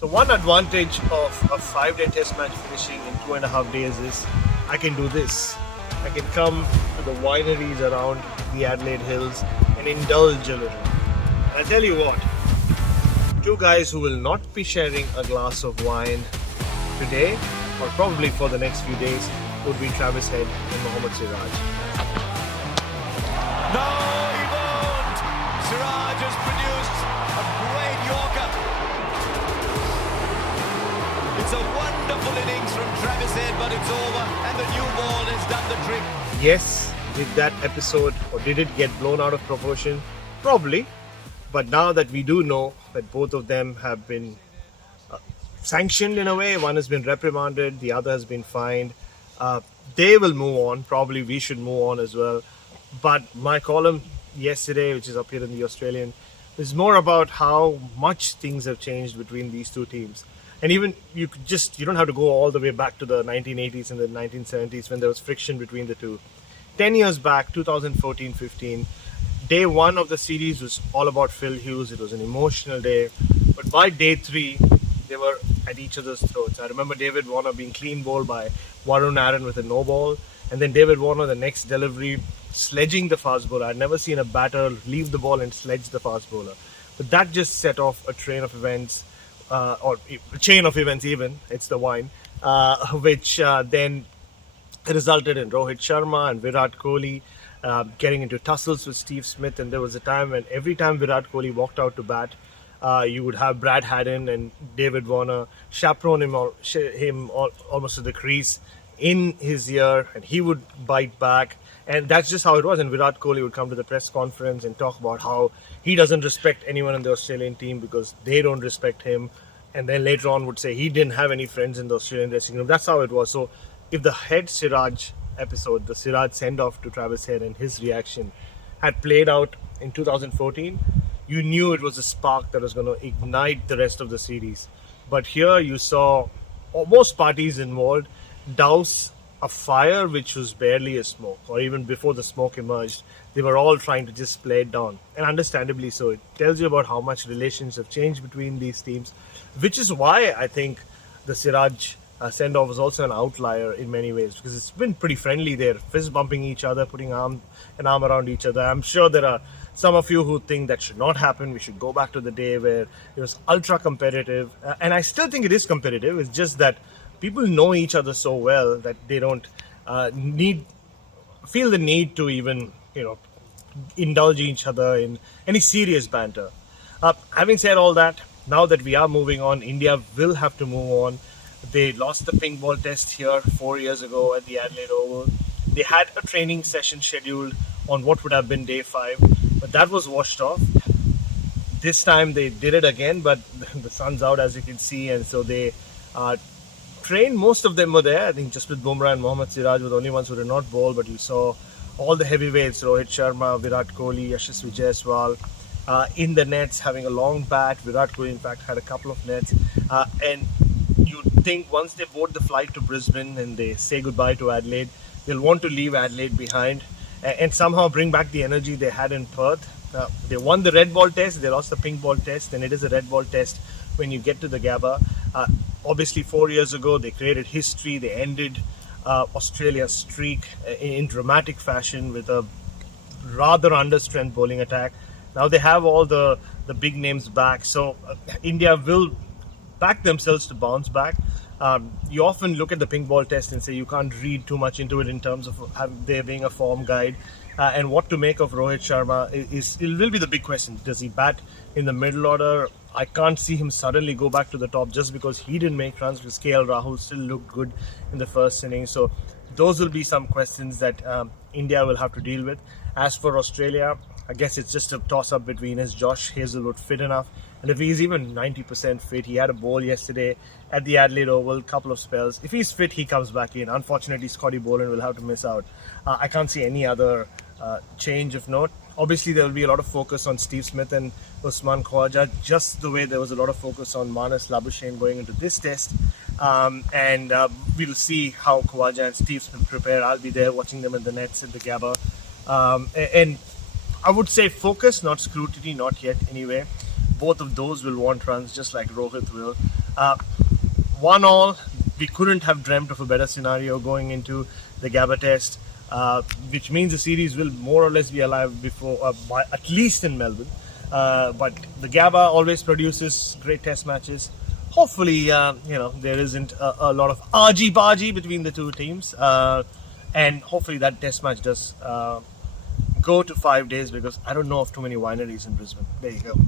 So one advantage of a 5-day test match finishing in 2.5 days is I can do this. I can come to the wineries around the Adelaide Hills and indulge a little. And I tell you what, two guys who will not be sharing a glass of wine today or probably for the next few days would be Travis Head and Mohammed Siraj. No, he won't! Siraj has produced a great Yorker. It's a wonderful innings from Travis Head, but it's over, and the new ball has done the trick. Yes, did that episode or did it get blown out of proportion? Probably. But now that we do know that both of them have been sanctioned in a way, one has been reprimanded, the other has been fined, they will move on. Probably we should move on as well. But my column yesterday, which is up here in the Australian, is more about how much things have changed between these two teams. And even you don't have to go all the way back to the 1980s and the 1970s when there was friction between the two. 10 years back, 2014-15, day one of the series was all about Phil Hughes. It was an emotional day. But by day three, they were at each other's throats. I remember David Warner being clean bowled by Varun Aaron with a no ball. And then David Warner, the next delivery, sledging the fast bowler. I'd never seen a batter leave the ball and sledge the fast bowler. But that just set off a train of events. Or a chain of events even, it's the wine, which then resulted in Rohit Sharma and Virat Kohli getting into tussles with Steve Smith. And there was a time when every time Virat Kohli walked out to bat, you would have Brad Haddin and David Warner chaperone him almost to the crease in his ear, and he would bite back. And that's just how it was. And Virat Kohli would come to the press conference and talk about how he doesn't respect anyone in the Australian team because they don't respect him. And then later on would say he didn't have any friends in the Australian dressing room. That's how it was. So if the Head Siraj episode, the Siraj send-off to Travis Head and his reaction had played out in 2014, you knew it was a spark that was going to ignite the rest of the series. But here you saw most parties involved douse a fire which was barely a smoke, or even before the smoke emerged, they were all trying to just play it down, and understandably so. It tells you about how much relations have changed between these teams, which is why I think the Siraj send-off was also an outlier in many ways, because it's been pretty friendly there, fist bumping each other, putting an arm around each other. I'm sure there are some of you who think that should not happen. We should go back to the day where it was ultra competitive, and I still think it is competitive. It's just that people know each other so well that they don't feel the need to even indulge each other in any serious banter. Having said all that, now that we are moving on, India will have to move on. They lost the pink ball test here 4 years ago at the Adelaide Oval. They had a training session scheduled on what would have been day 5, but that was washed off. This time they did it again, but the sun's out, as you can see, and so they trained. Most of them were there. I think Jasprit Bumrah and Mohammed Siraj were the only ones who did not bowl, but you saw all the heavyweights, Rohit Sharma, Virat Kohli, Yashasvi Jaiswal, in the nets having a long bat. Virat Kohli in fact had a couple of nets, and you'd think once they board the flight to Brisbane and they say goodbye to Adelaide, they'll want to leave Adelaide behind and somehow bring back the energy they had in Perth. They won the red ball test, they lost the pink ball test, and it is a red ball test when you get to the Gabba. Obviously 4 years ago they created history. They ended Australia's streak in dramatic fashion with a rather understrength bowling attack. Now they have all the big names back, so India will back themselves to bounce back. You often look at the pink ball test and say you can't read too much into it in terms of there being a form guide. And what to make of Rohit Sharma it will be the big question. Does he bat in the middle order? I can't see him suddenly go back to the top just because he didn't make runs, because KL Rahul still looked good in the first inning. So those will be some questions that India will have to deal with. As for Australia, I guess it's just a toss-up between is Josh Hazlewood fit enough, and if he's even 90% fit. He had a bowl yesterday at the Adelaide Oval, couple of spells. If he's fit, he comes back in. Unfortunately, Scotty Boland will have to miss out. I can't see any other change of note. Obviously, there will be a lot of focus on Steve Smith and Usman Khawaja, just the way there was a lot of focus on Manas Labuschagne going into this test. And we'll see how Khawaja and Steve Smith prepare. I'll be there watching them in the nets at the Gabba. And I would say focus, not scrutiny, not yet anyway. Both of those will want runs just like Rohit will. 1-1, we couldn't have dreamt of a better scenario going into the Gabba test, which means the series will more or less be alive before, at least in Melbourne. But the Gabba always produces great test matches. Hopefully, there isn't a lot of argy-bargy between the two teams. And hopefully that test match does go to 5 days, because I don't know of too many wineries in Brisbane. There you go.